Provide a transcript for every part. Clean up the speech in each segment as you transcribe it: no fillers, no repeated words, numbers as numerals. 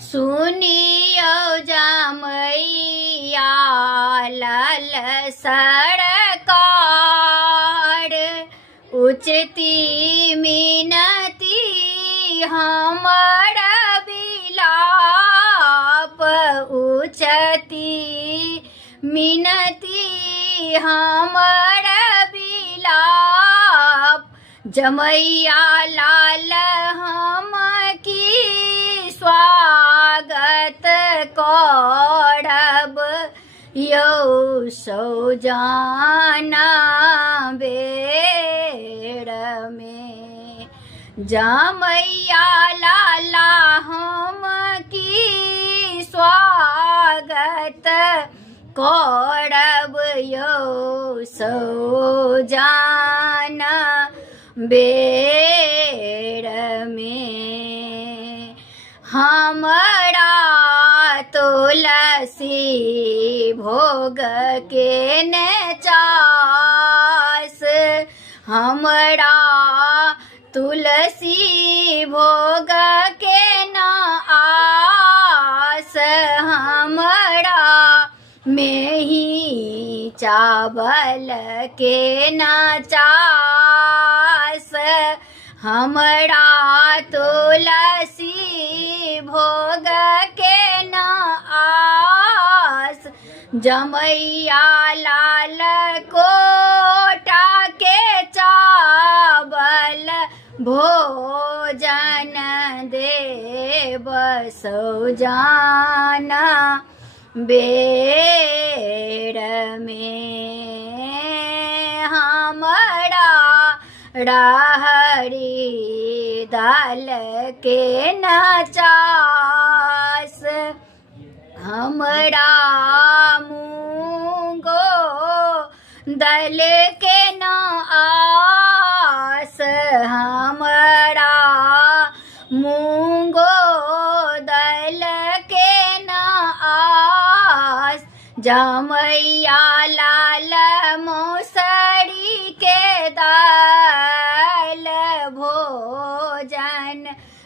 सुनियो जामैया लाल सरकार, उचती मिनती हमर बिलाप, उचती मिनती हमर बिलाप। जमैया लाल हम की स्वागत करब, यौ सौजाना बेर में। जमैया लाला हम की स्वागत करब, यौ सौजाना बेर में। हमरा तुलसी भोग के न चास, हमरा तुलसी भोग के न आस। हमरा मेही चावल के न चास, हमरा तुलसी भोग के न आस। जमैया लाल कोटा के चावल भोजन देव, सौजाना बेर में। हमरा राहड़ी दाल के न चास, हमरा मूंगो दल के न आस, हमरा मूंगो दल के न आस। जमैया लाल मौसरी के दाल भोजन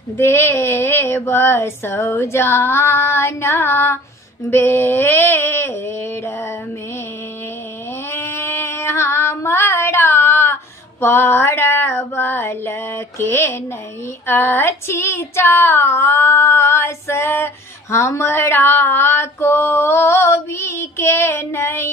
देव, सौजाना बेर में। हमरा परवल के नहीं अच्छी चास, हमरा कोबी के नहीं